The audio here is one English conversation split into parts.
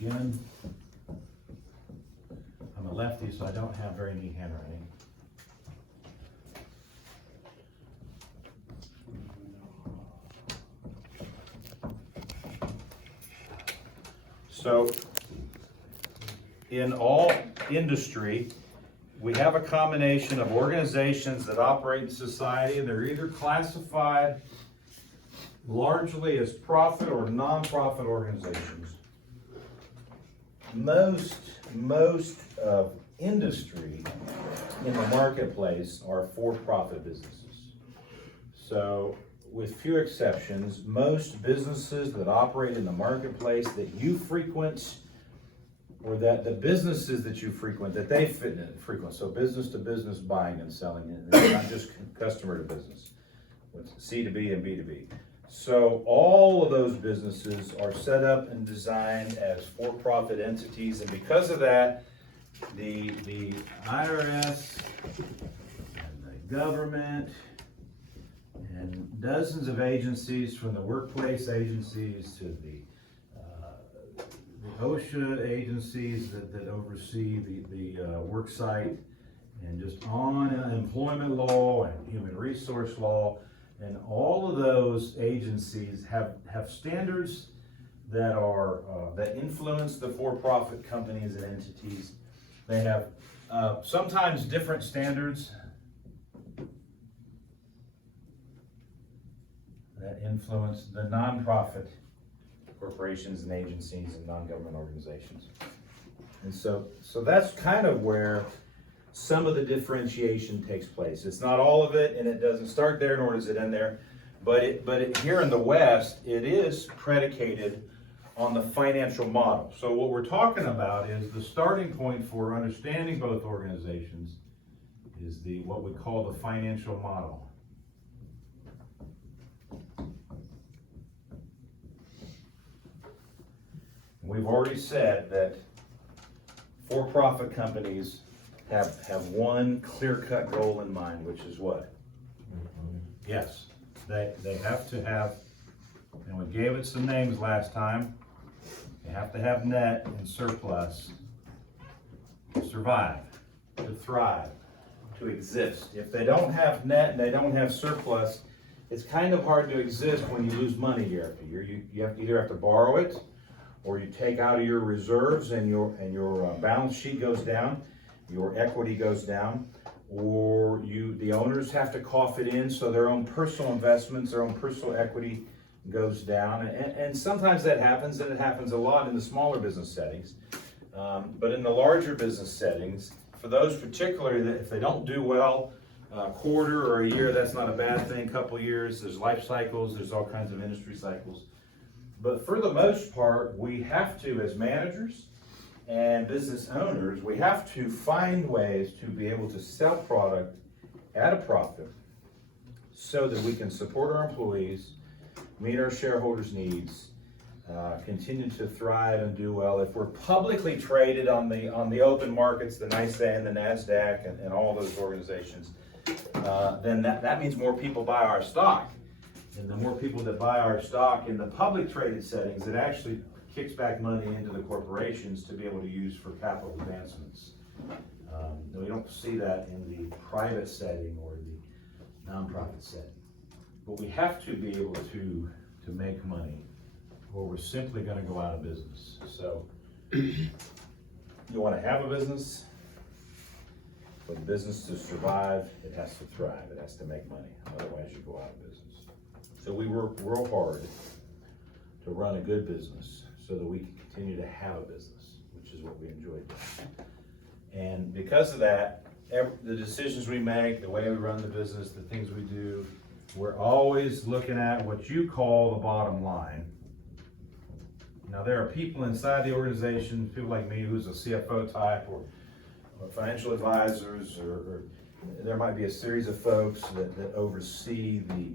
again. I'm a lefty, so I don't have very neat handwriting. So, in all industry, we have a combination of organizations that operate in society, and they're either classified largely as profit or nonprofit organizations. Most of industry in the marketplace are for-profit businesses. So, with few exceptions, most businesses that operate in the marketplace that you frequent, or that the businesses that you frequent, that they frequent, so business to business buying and selling, and it's not just customer to business, it's C2B and B2B. So all of those businesses are set up and designed as for-profit entities, and because of that, the IRS and the government and dozens of agencies, from the workplace agencies to the OSHA agencies that oversee the work site, and just on employment law and human resource law, and all of those agencies have standards that are that influence the for-profit companies and entities. They have sometimes different standards that influence the nonprofit corporations and agencies and non-government organizations. And so that's kind of where some of the differentiation takes place. It's not all of it, and it doesn't start there, nor does it end there. But here in the West, it is predicated on the financial model. So what we're talking about is the starting point for understanding both organizations is what we call the financial model. We've already said that for-profit companies have one clear-cut goal in mind, which is what? Yes, they have to have, and we gave it some names last time, they have to have net and surplus to survive, to thrive, to exist. If they don't have net and they don't have surplus, it's kind of hard to exist when you lose money year after year. You either have to borrow it, or you take out of your reserves and your balance sheet goes down, your equity goes down, or the owners have to cough it in, so their own personal investments, their own personal equity goes down. And sometimes that happens, and it happens a lot in the smaller business settings. But in the larger business settings, for those particularly that if they don't do well, a quarter or a year, that's not a bad thing. Couple years, there's life cycles, there's all kinds of industry cycles. But for the most part, we have to, as managers and business owners, we have to find ways to be able to sell product at a profit so that we can support our employees, meet our shareholders' needs, continue to thrive and do well. If we're publicly traded on the open markets, the NYSE and the NASDAQ and all those organizations, then that means more people buy our stock. And the more people that buy our stock in the public traded settings, it actually kicks back money into the corporations to be able to use for capital advancements. We don't see that in the private setting or the nonprofit setting. But we have to be able to make money, or we're simply going to go out of business. So you want to have a business. For the business to survive, it has to thrive. It has to make money. Otherwise, you go out of business. So we work real hard to run a good business so that we can continue to have a business, which is what we enjoy doing. And because of that, the decisions we make, the way we run the business, the things we do, we're always looking at what you call the bottom line. Now, there are people inside the organization, people like me who's a CFO type, or financial advisors, or there might be a series of folks that oversee the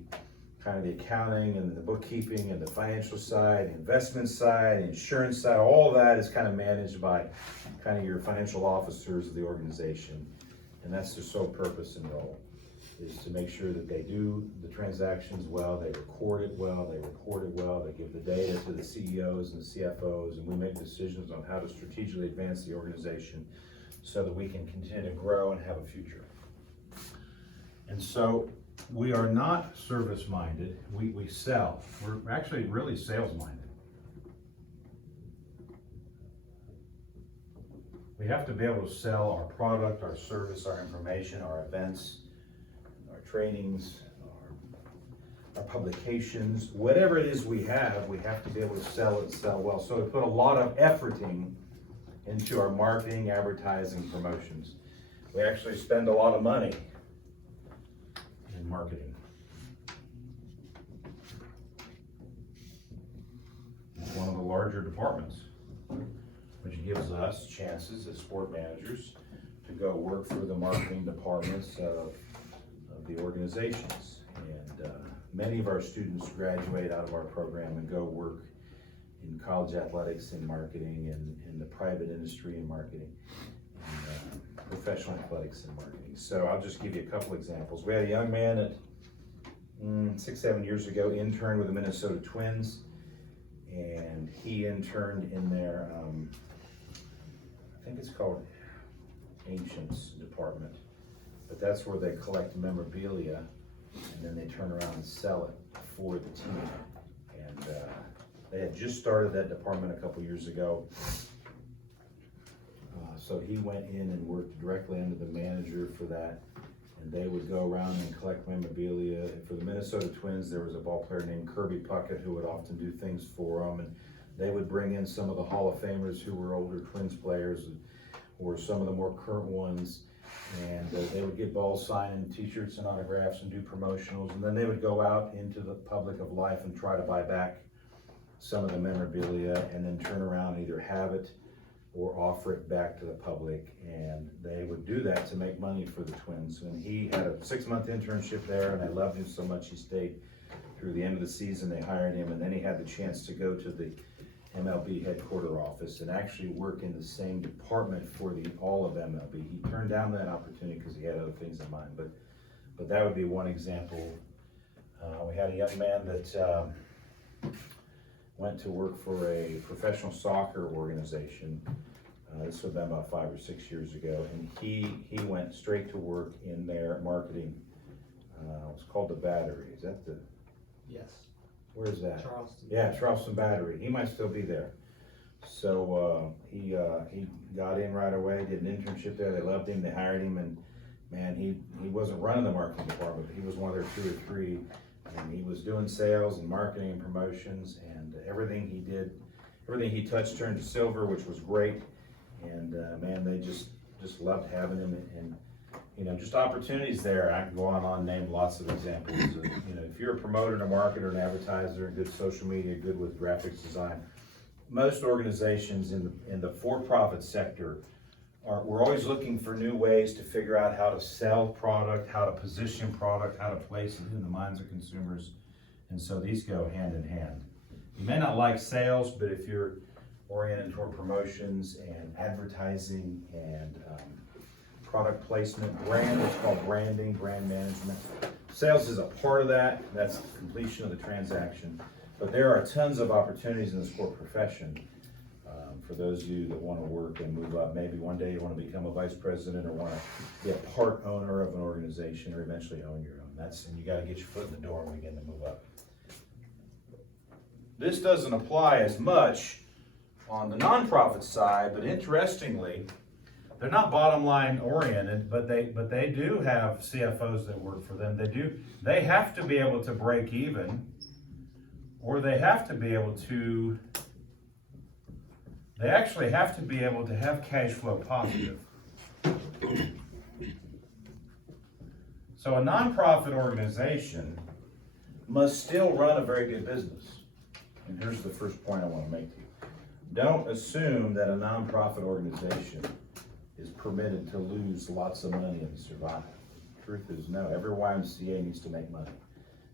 kind of the accounting and the bookkeeping and the financial side, the investment side, the insurance side. All of that is kind of managed by kind of your financial officers of the organization, and that's their sole purpose and role. is to make sure that they do the transactions well, they record it well, they give the data to the CEOs and the CFOs, and we make decisions on how to strategically advance the organization so that we can continue to grow and have a future. And so we are not service-minded, we sell. We're actually really sales-minded. We have to be able to sell our product, our service, our information, our events, our trainings, our publications, whatever it is we have to be able to sell it, sell well. So we put a lot of efforting into our marketing, advertising, promotions. We actually spend a lot of money in marketing. It's one of the larger departments, which gives us chances as sport managers to go work for the marketing departments of the organizations. And many of our students graduate out of our program and go work in college athletics and marketing, and in the private industry and marketing, and professional athletics and marketing. So I'll just give you a couple examples. We had a young man at 6-7 years ago interned with the Minnesota Twins, and he interned in their I think it's called Ancients Department, but that's where they collect memorabilia and then they turn around and sell it for the team. And they had just started that department a couple years ago. So he went in and worked directly under the manager for that, and they would go around and collect memorabilia. And for the Minnesota Twins, there was a ball player named Kirby Puckett who would often do things for them, and they would bring in some of the Hall of Famers who were older Twins players, or some of the more current ones, and they would get balls signed and t-shirts and autographs and do promotionals, and then they would go out into the public of life and try to buy back some of the memorabilia and then turn around and either have it or offer it back to the public. And they would do that to make money for the Twins. And he had a 6-month internship there, and they loved him so much he stayed through the end of the season. They hired him, and then he had the chance to go to the MLB headquarter office and actually work in the same department for all of MLB. He turned down that opportunity because he had other things in mind, but that would be one example. We had a young man that went to work for a professional soccer organization. This was been about 5 or 6 years ago, and he went straight to work in their marketing. It's called the Battery. Is that the? Yes. Where is that? Charleston. Yeah, Charleston Battery. He might still be there. So he got in right away, did an internship there. They loved him, they hired him, and man, he wasn't running the marketing department, but he was one of their 2 or 3, and he was doing sales and marketing and promotions, and everything he did, everything he touched turned to silver, which was great. And man, they just loved having him, and you know, just opportunities there. I can go on and name lots of examples. You know, if you're a promoter, a marketer, an advertiser, good social media, good with graphics design, most organizations in the for-profit sector we're always looking for new ways to figure out how to sell product, how to position product, how to place it in the minds of consumers. And so these go hand in hand. You may not like sales, but if you're oriented toward promotions and advertising and product placement, brand, it's called branding, brand management. Sales is a part of that. That's the completion of the transaction. But there are tons of opportunities in the sport profession for those of you that want to work and move up. Maybe one day you want to become a vice president or want to be a part owner of an organization or eventually own your own. And you got to get your foot in the door and begin to move up. This doesn't apply as much on the nonprofit side, but interestingly, they're not bottom line oriented, but they do have CFOs that work for them. They have to be able to break even, or they have to be able to, they actually have to be able to have cash flow positive. So a nonprofit organization must still run a very good business. And here's the first point I want to make to you. Don't assume that a nonprofit organization is permitted to lose lots of money and survive. The truth is no, every YMCA needs to make money.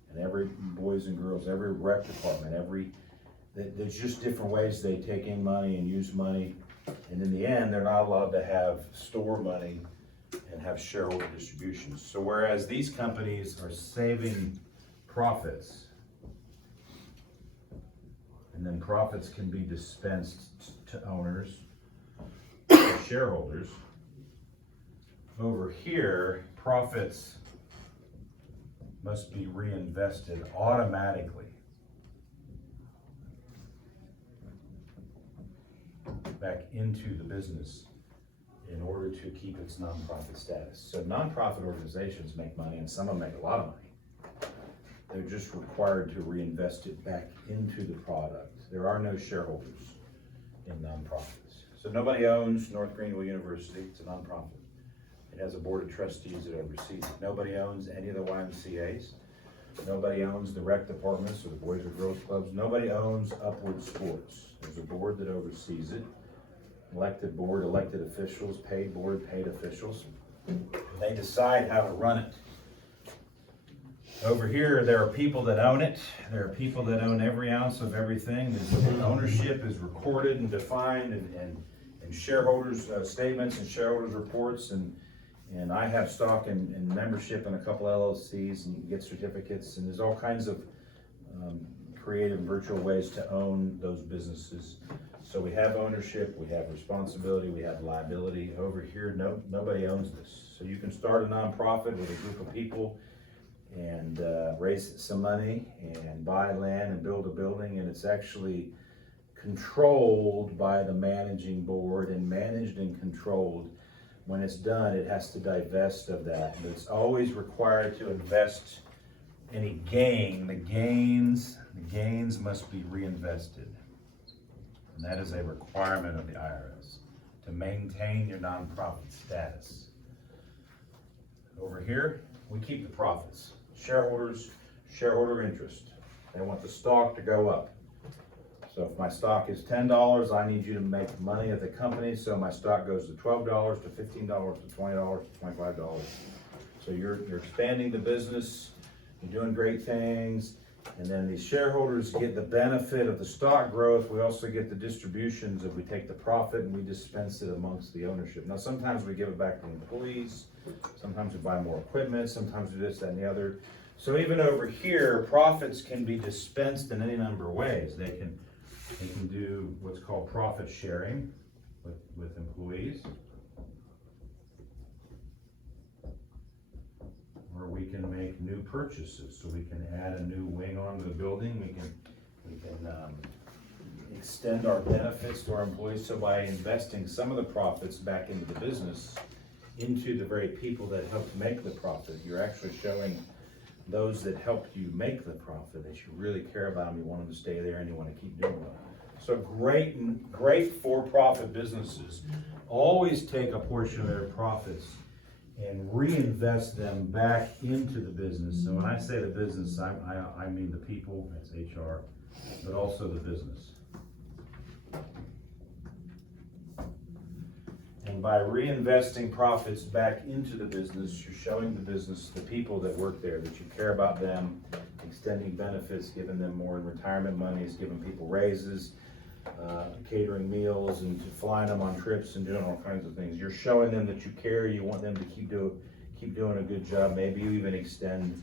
And every boys and girls, every rec department, there's just different ways they take in money and use money. And in the end, they're not allowed to have store money and have shareholder distributions. So whereas these companies are saving profits, and then profits can be dispensed to owners, to shareholders, over here, profits must be reinvested automatically back into the business in order to keep its nonprofit status. So nonprofit organizations make money, and some of them make a lot of money. They're just required to reinvest it back into the product. There are no shareholders in nonprofits. So nobody owns North Greenville University, it's a nonprofit. It has a board of trustees that oversees it. Nobody owns any of the YMCAs. Nobody owns the rec departments or the Boys or Girls Clubs. Nobody owns Upward Sports. There's a board that oversees it. Elected board, elected officials, paid board, paid officials. They decide how to run it. Over here, there are people that own it. There are people that own every ounce of everything. The ownership is recorded and defined, and shareholders' statements and shareholders' reports, and I have stock and membership in a couple LLCs, and you can get certificates, and there's all kinds of creative and virtual ways to own those businesses. So we have ownership, we have responsibility, we have liability. Over here, nobody owns this. So you can start a nonprofit with a group of people and raise some money and buy land and build a building, and it's actually controlled by the managing board and managed and controlled. When it's done, it has to divest of that. But it's always required to invest any gain. The gains must be reinvested. And that is a requirement of the IRS to maintain your nonprofit status. Over here, we keep the profits. Shareholders, shareholder interest. They want the stock to go up. So if my stock is $10, I need you to make money at the company, so my stock goes to $12, to $15, to $20, to $25. So you're expanding the business, you're doing great things, and then the shareholders get the benefit of the stock growth. We also get the distributions if we take the profit and we dispense it amongst the ownership. Now sometimes we give it back to the employees, sometimes we buy more equipment, sometimes we do this, that, and the other. So even over here, profits can be dispensed in any number of ways. They can do what's called profit sharing with employees. Or we can make new purchases, so we can add a new wing onto the building. We can extend our benefits to our employees. So by investing some of the profits back into the business, into the very people that helped make the profit, you're actually showing those that helped you make the profit that you really care about them, you want them to stay there, and you want to keep doing well. So great for-profit businesses always take a portion of their profits and reinvest them back into the business. So when I say the business, I mean the people, that's HR, but also the business. And by reinvesting profits back into the business, you're showing the business, the people that work there, that you care about them, extending benefits, giving them more in retirement monies, giving people raises, catering meals, and flying them on trips and doing all kinds of things. You're showing them that you care, you want them to keep doing a good job. Maybe you even extend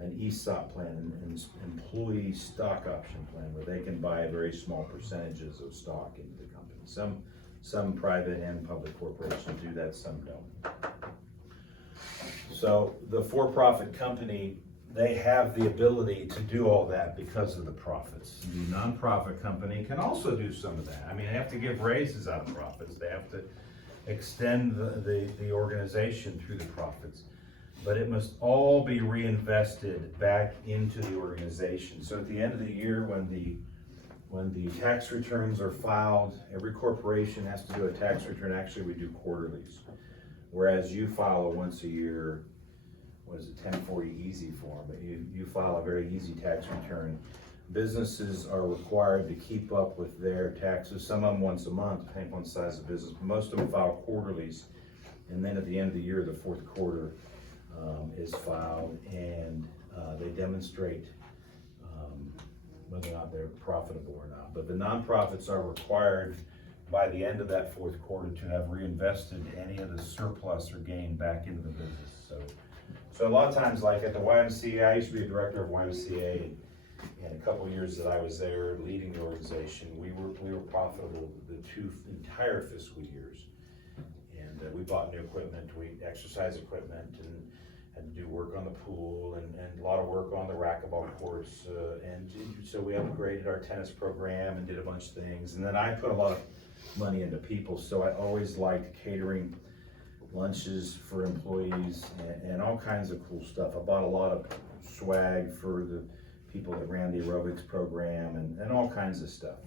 an ESOP plan, an employee stock option plan, where they can buy very small percentages of stock into the company. Some private and public corporations do that, some don't. So the for-profit company, they have the ability to do all that because of the profits. The nonprofit company can also do some of that. I mean, they have to give raises out of profits. They have to extend the organization through the profits. But it must all be reinvested back into the organization. So at the end of the year, when the tax returns are filed, every corporation has to do a tax return. Actually, we do quarterlies. Whereas you file a once a year, 1040 easy form, but you file a very easy tax return. Businesses are required to keep up with their taxes. Some of them once a month, depending on the size of the business. Most of them file quarterlies. And then at the end of the year, the fourth quarter is filed, and they demonstrate whether or not they're profitable or not. But the nonprofits are required by the end of that fourth quarter to have reinvested any of the surplus or gain back into the business. So a lot of times, like at the YMCA, I used to be a director of YMCA, and a couple of years that I was there leading the organization, we were profitable the two entire fiscal years. And we bought new equipment, exercise equipment, and had to do work on the pool and a lot of work on the racquetball courts. And so we upgraded our tennis program and did a bunch of things. And then I put a lot of money into people, so I always liked catering lunches for employees and all kinds of cool stuff. I bought a lot of swag for the people that ran the aerobics program and all kinds of stuff.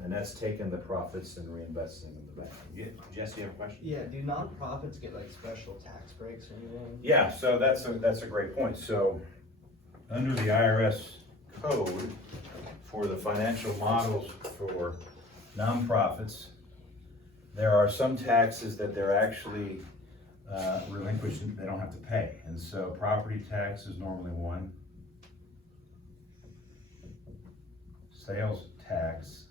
And that's taken the profits and reinvesting in the bank. Jesse, you have a question? Yeah, do nonprofits get like special tax breaks or anything? Yeah, so that's a great point. So under the IRS code for the financial models for nonprofits, there are some taxes that they're actually relinquished, they don't have to pay. And so property tax is normally one. Sales tax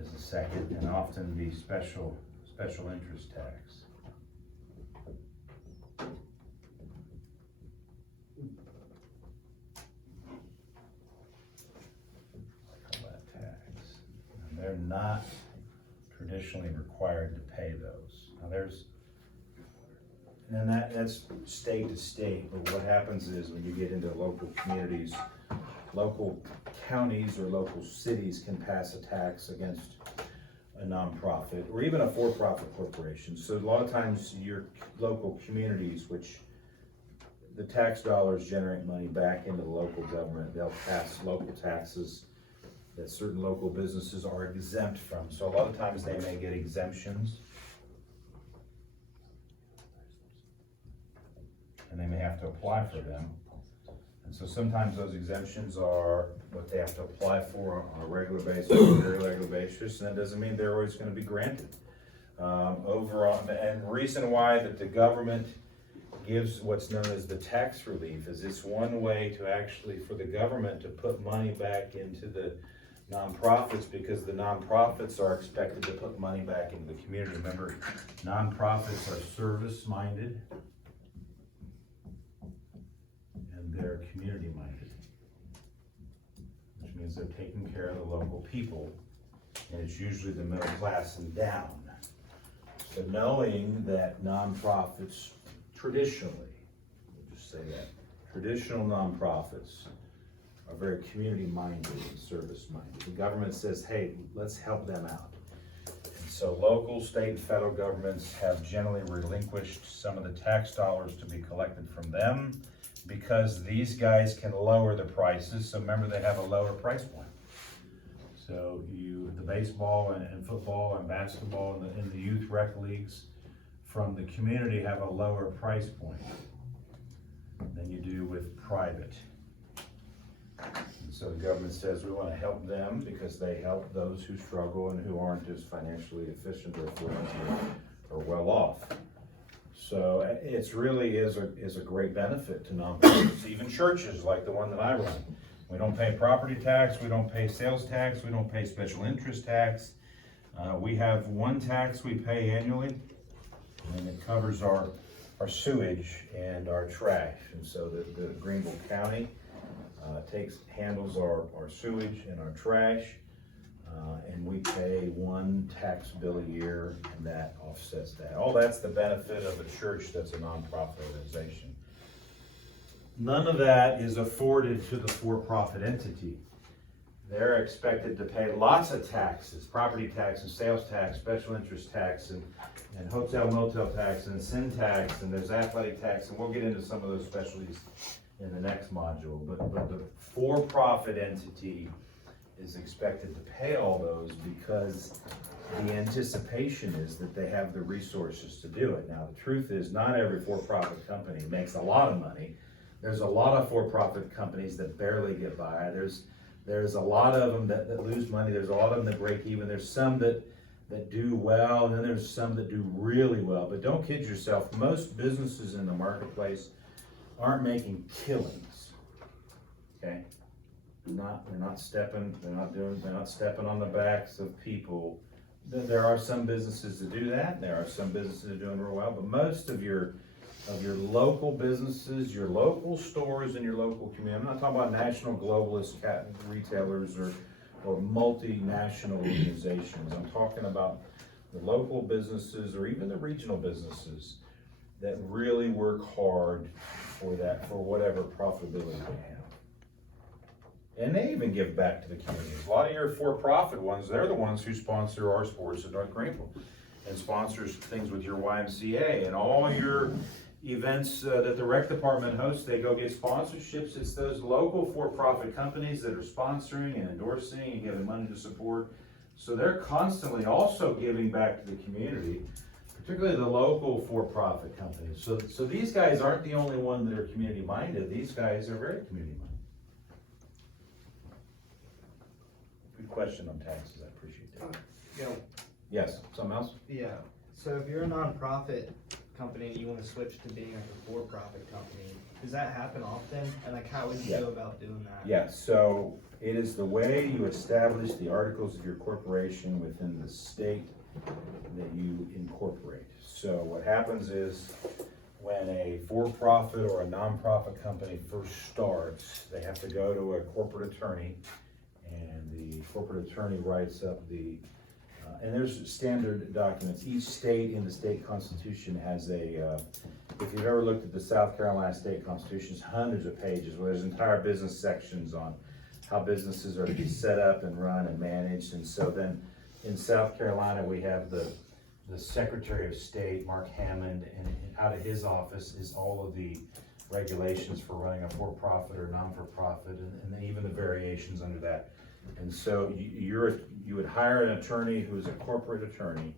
is a second, and often the special interest tax. Tax. And they're not traditionally required to pay those. Now that's state to state, but what happens is when you get into local communities, local counties or local cities can pass a tax against a nonprofit or even a for-profit corporation. So a lot of times your local communities, which the tax dollars generate money back into the local government, they'll pass local taxes that certain local businesses are exempt from. So a lot of times they may get exemptions. And they may have to apply for them. And so sometimes those exemptions are what they have to apply for on a regular basis, or a irregular basis, and that doesn't mean they're always going to be granted. Overall, and the reason why that the government gives what's known as the tax relief is it's one way to actually, for the government to put money back into the nonprofits, because the nonprofits are expected to put money back into the community. Remember, nonprofits are service-minded. They're community minded, which means they're taking care of the local people, and it's usually the middle class and down. So knowing that nonprofits traditionally, we'll just say that, traditional nonprofits are very community minded and service minded. The government says, hey, let's help them out. And so local, state, and federal governments have generally relinquished some of the tax dollars to be collected from them, because these guys can lower the prices. So remember, they have a lower price point. So the baseball and football and basketball and the youth rec leagues from the community have a lower price point than you do with private. And so the government says we want to help them because they help those who struggle and who aren't as financially efficient or affluent or well off. So it's really is a great benefit to nonprofits, even churches like the one that I run. We don't pay property tax, we don't pay sales tax, we don't pay special interest tax. We have one tax we pay annually, and it covers our sewage and our trash. And so the Greenville County handles our sewage and our trash. And we pay one tax bill a year, and that offsets that. All that's the benefit of a church that's a nonprofit organization. None of that is afforded to the for-profit entity. They're expected to pay lots of taxes, property tax and sales tax, special interest tax, and hotel motel tax, and sin tax, and there's athletic tax, and we'll get into some of those specialties in the next module. But the for-profit entity is expected to pay all those because the anticipation is that they have the resources to do it. Now, the truth is not every for-profit company makes a lot of money. There's a lot of for-profit companies that barely get by. There's a lot of them that lose money. There's a lot of them that break even. There's some that do well, and then there's some that do really well. But don't kid yourself. Most businesses in the marketplace aren't making killings, okay? They're not stepping on the backs of people There are some businesses that do that, and there are some businesses that are doing real well, but most of your local businesses, your local stores in your local community, I'm not talking about national globalist retailers or multinational organizations. I'm talking about the local businesses or even the regional businesses that really work hard for whatever profitability they have. And they even give back to the community. A lot of your for-profit ones, they're the ones who sponsor our sports at North Greenville and sponsors things with your YMCA and all your events that the rec department hosts. They go get sponsorships. It's those local for-profit companies that are sponsoring and endorsing and giving money to support. So they're constantly also giving back to the community, particularly the local for-profit companies. So these guys aren't the only one that are community-minded. These guys are very community-minded. Good question on taxes, I appreciate that. You know, Yes, something else? yeah, so if you're a nonprofit company and you wanna switch to being like a for-profit company, does that happen often? And like, how would you Yeah. go about doing that? Yeah, so it is the way you establish the articles of your corporation within the state that you incorporate. So what happens is when a for-profit or a nonprofit company first starts, they have to go to a corporate attorney, and the corporate attorney writes up and there's standard documents. Each state in the state constitution has if you've ever looked at the South Carolina state constitution, it's hundreds of pages where there's entire business sections on how businesses are to be set up and run and managed. And so then in South Carolina, we have the Secretary of State, Mark Hammond, and out of his office is all of the regulations for running a for-profit or non-for-profit, and then even the variations under that. And so you would hire an attorney who's a corporate attorney,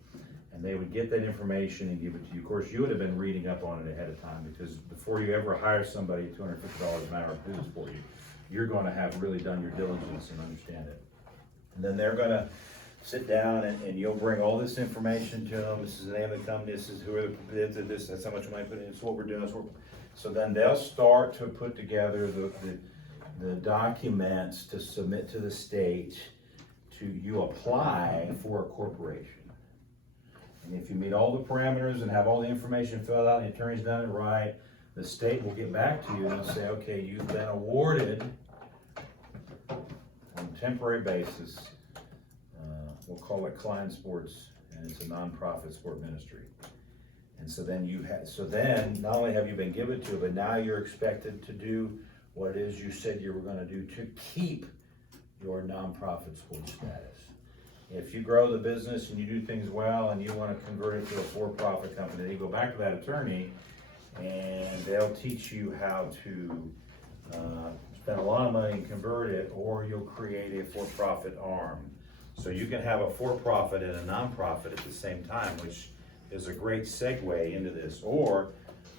and they would get that information and give it to you. Of course, you would have been reading up on it ahead of time, because before you ever hire somebody $250 an hour to do this for you, you're gonna have really done your diligence and understand it. And then they're gonna sit down and you'll bring all this information to them. This is the name of the company, this is who are the bids of this, that's how much money I put in, this is what we're doing, so then they'll start to put together the documents to submit to the state you apply for a corporation. And if you meet all the parameters and have all the information filled out and the attorney's done it right, the state will get back to you and say, okay, you've been awarded on a temporary basis, we'll call it Klein Sports, and it's a nonprofit sport ministry. And so then not only have you been given to it, but now you're expected to do what it is you said you were gonna do to keep your nonprofit sports status. If you grow the business and you do things well and you wanna convert it to a for-profit company, then you go back to that attorney and they'll teach you how to spend a lot of money and convert it, or you'll create a for-profit arm. So you can have a for-profit and a nonprofit at the same time, which is a great segue into this. Or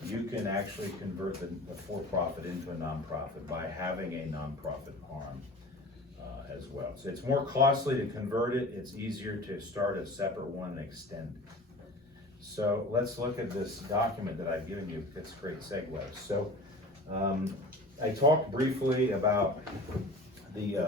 you can actually convert the for-profit into a nonprofit by having a nonprofit arm as well. So it's more costly to convert it, it's easier to start a separate one and extend it. So let's look at this document that I've given you. It's a great segue. So I talked briefly about the